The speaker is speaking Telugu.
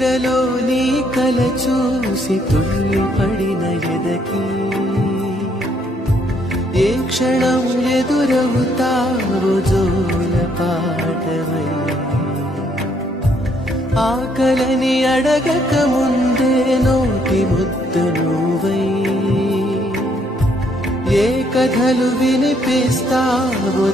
నిదురలో నీ కల చూసి తుల్లి పడిన ఎదకి ఏ క్షణం ఎదురవుతావు జోల పాటవై ఆకలని అడగక ముందే నోటి ముద్ద నువ్వై ఏ కథలు వినిపిస్తావు